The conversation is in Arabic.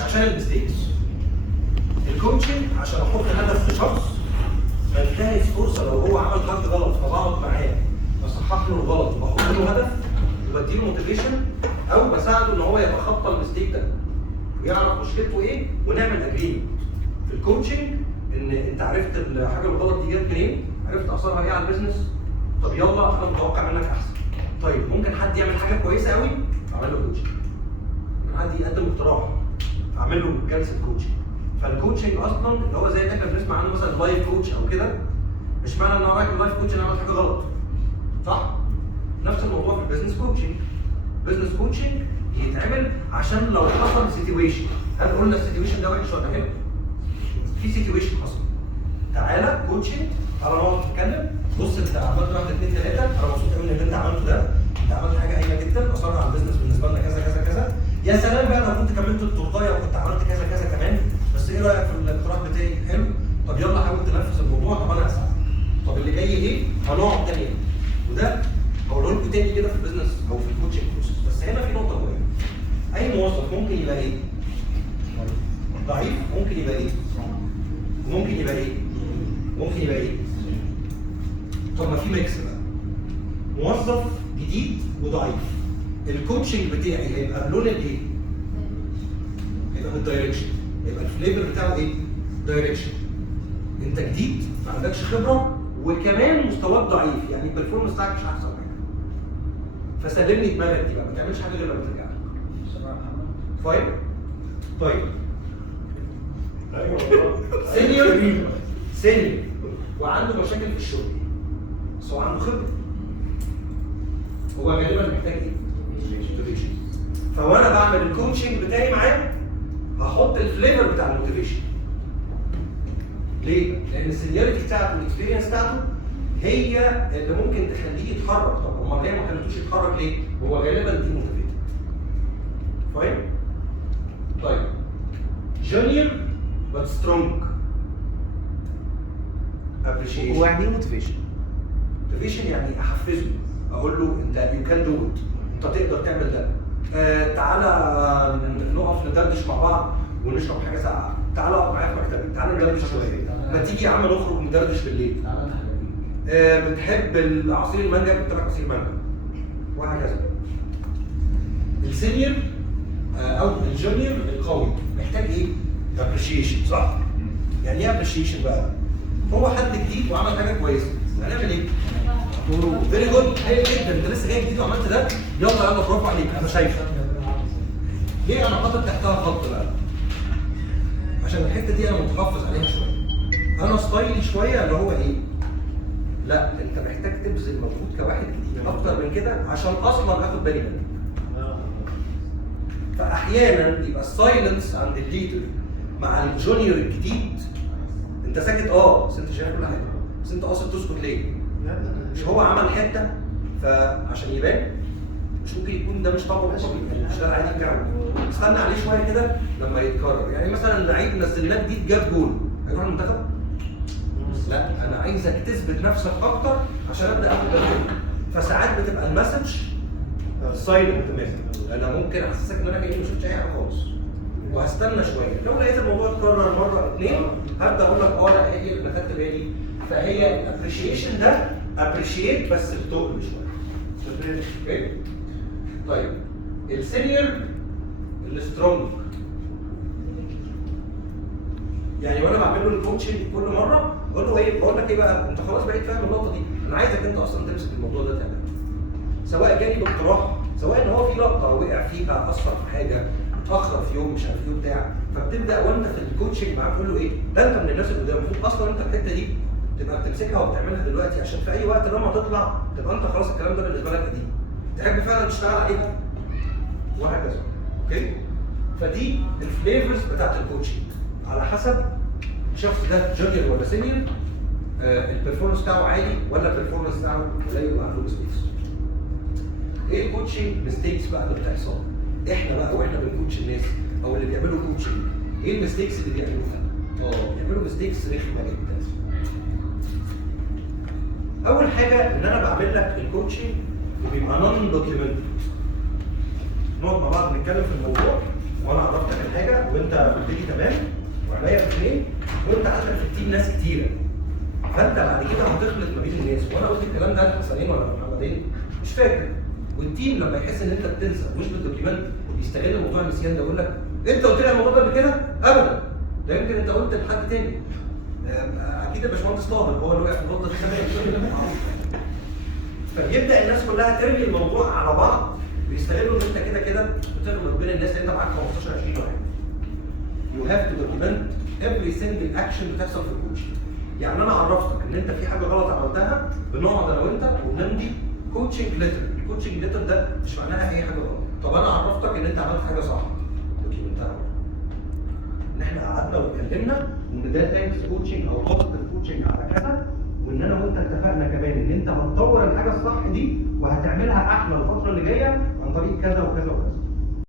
مش عشان المستيكس. الكوتشنج عشان احط هدف لشخص بنتهز فرصه لو هو عمل حاجه غلط فبقعد معاه بصحح له الغلط وبحط له هدف وبديله موتيفيشن او بساعده ان هو يتخطى المستيك ده ويعرف مشكلته ايه ونعمل اجريمنت. في الكوتشنج ان انت عرفت الحاجه الغلط دي جت منين؟ عرفت اثرها ايه على البيزنس؟ طب يلا انا متوقع منك احسن. طيب ممكن حد يعمل حاجه كويسه قوي اعمل له كوتشنج. ممكن حد يقدم اقتراح اعمل له جلسه كوتشنج. فالكوتشنج اصلا اللي هو زي اللي احنا بنسمع عنه مثلا لايف كوتش او كده، مش معنى ان انا رايح اللايف كوتش ان انا عملت حاجه غلط. صح؟ نفس الموضوع في البيزنس كوتشنج. بيزنس كوتشنج يتعمل عشان لو حصل سيتويشن، هل قلنا السيتويشن ده وحش ولا حلو؟ في سيتويشن حصل. تعالى كوتشنج، تعالى نقعد نتكلم، بص انت عملت 1 2 3، انا مبسوط قوي ان اللي انت عملته ده، انت عملت حاجه هايله جدا اثرها على البيزنس بالنسبه لنا كذا كذا كذا، يا سلام بقى لو كنت كملت التورتايه وكنت عملت كذا كذا كمان، بس ايه رايك في الاقتراح بتاعي؟ حلو؟ طب يلا حاول تنفذ الموضوع، طب انا هساعدك. طب اللي جاي ايه؟ هنقعد تاني. وده هقول لكم تاني كده في البيزنس او في الكوتشنج بروسيس. بس هنا في نقطه مهمه. اي موظف ممكن يبقى ايه؟ ضعيف، ممكن يبقى ايه؟ وممكن يبقى ايه؟ ممكن يبقى ايه؟ طب ما في ميكس بقى. موظف جديد وضعيف. الكوتشنج بتاعي هيبقى بلون الايه؟ هيبقى بالدايركشن. هيبقى الفليفر بتاعه ايه؟ دايركشن. انت جديد ما عندكش خبره وكمان مستواك ضعيف، يعني البرفورمانس بتاعك مش احسن حاجه. فسلمني دماغك دي بقى، ما تعملش حاجه غير لما ترجع لك. فاهم؟ طيب. سينيور وعنده مشاكل في الشغل بس هو عنده خبره. هو غالبا محتاج ايه؟ موتيفيشن. فوانا بعمل الكوتشنج بتاعي معاه هحط الفليفر بتاع الموتيفيشن. ليه؟ لان السينيورتي بتاعته والاكسبيرينس بتاعته هي اللي ممكن تخليه يتحرك. طب امال هي ما خلتوش يتحرك ليه؟ هو غالبا دي موتيفيتد. فاهم؟ طيب جونيور but strong appreciation. هو يعني ايه موتيفيشن؟ موتيفيشن يعني احفزه، اقول له انت يو كان دو ات، انت تقدر تعمل ده. تعالى نقف ندردش مع بعض ونشرب حاجه ساقعه، تعالى اقعد معايا في مكتبي، تعالى ندردش شويه، ما تيجي يا عم نخرج ندردش بالليل. بتحب العصير المانجا، جبت لك عصير مانجا وهكذا. السينيور او الجونيور القوي محتاج ايه؟ ابريشيشن. صح؟ يعني ايه ابريشيشن بقى؟ هو حد جديد وعمل حاجه كويسه، هنعمل ايه؟ فيري جود، حلو جدا، انت لسه جاي جديد وعملت ده، يلا برافو عليك، انا شايفك. ليه انا حاطط تحتها خط بقى؟ عشان الحته دي انا متحفظ عليها شويه. انا ستايلي شويه اللي هو ايه؟ لا انت محتاج تبذل مجهود كواحد جديد اكتر من كده عشان اصلا اخد بالي منك. فاحيانا يبقى السايلنس عند الليدر مع الجونيور الجديد، انت ساكت بس انت شايف كل حاجه، بس انت قاصد تسكت ليه؟ مش هو عمل حته فعشان يبان؟ مش ممكن يكون ده مش طبعه، مش ده العادي بتاعه. استنى عليه شويه كده لما يتكرر. يعني مثلا لعيب نزلناه جديد جاب جول، هيروح المنتخب؟ لا، انا عايزك تثبت نفسك اكتر عشان ابدا اخد بالي. فساعات بتبقى المسج سايلنت مثلا، انا ممكن احسسك ان انا كاني ما شفتش اي حاجه خالص وهستنى شويه. لو لقيت الموضوع اتكرر مره اثنين هبدا اقول لك لا هي اللي خدت بالي. فهي الابريشيشن ده ابريشيت بس بتقل شويه. اوكي؟ طيب السينيور السترونج، يعني وانا بعمل له الكوتشنج كل مره بقول له ايه؟ بقول لك ايه بقى؟ انت خلاص بقيت فاهم النقطه دي، انا عايزك انت اصلا تمسك الموضوع ده تعمله. سواء جاني باقتراح، سواء ان هو في لقطه وقع فيها اثر في حاجه، اتاخر في يوم مش عارف ايه بتاع، فبتبدا وانت في الكوتشنج معاه تقول له ايه؟ ده انت من الناس اللي قدام، المفروض اصلا انت الحته دي تبقى بتمسكها وبتعملها دلوقتي عشان في اي وقت لما تطلع تبقى انت خلاص الكلام ده بالنسبه لك قديم. تحب فعلا تشتغل عليها وهكذا. اوكي؟ فدي الفليفرز بتاعت الكوتشنج على حسب الشخص ده جونيور ولا سينيور، البرفورمانس بتاعه عالي ولا البرفورمانس بتاعه قليل وعنده ميستيكس. ايه الكوتشنج ميستيكس بقى اللي بتحصل؟ احنا بقى واحنا بنكوتش الناس او اللي بيعملوا كوتشنج، ايه الميستيكس اللي بيعملوها؟ بيعملوا ميستيكس رخمه جدا. اول حاجه ان انا بعمل لك الكوتشنج وبيبقى نون دوكيومنتد. نقعد مع بعض نتكلم في الموضوع وانا عرفتك الحاجه وانت قلت لي تمام وعليا في اثنين، وانت عندك في التيم ناس كتيره، فانت بعد كده هتخلط ما بين الناس. وانا قلت الكلام ده لحسنين ولا محمدين مش فاكر. والتيم لما يحس ان انت بتنسى مش بالدوكيمنت يستغل موضوع النسيان ده، يقول لك انت قلت لي الموضوع ده قبل كده؟ ابدا، ده يمكن انت قلت لحد تاني. اكيد الباشمهندس طاهر هو اللي وقع في الغلطه دي كمان. فبيبدا الناس كلها ترمي الموضوع على بعض ويستغلوا ان انت كده كده بتغلط بين الناس لان انت معاك 15 20 واحد. يو هاف تو دوكيمنت افري سنجل اكشن بتحصل في الكوتشنج. يعني انا عرفتك ان انت في حاجه غلط عملتها، بنقعد انا وانت وبنمضي كوتشنج ليتر. الكوتشنج ليتر ده مش معناها اي حاجه غلط. طب انا عرفتك ان انت عملت حاجه صح، دوكيمنتها. ان احنا قعدنا واتكلمنا وان ده ثانكس كوتشنج او خطه الكوتشنج على كذا، وان انا وانت اتفقنا كمان ان انت هتطور الحاجه الصح دي وهتعملها احلى الفتره اللي جايه عن طريق كذا وكذا وكذا.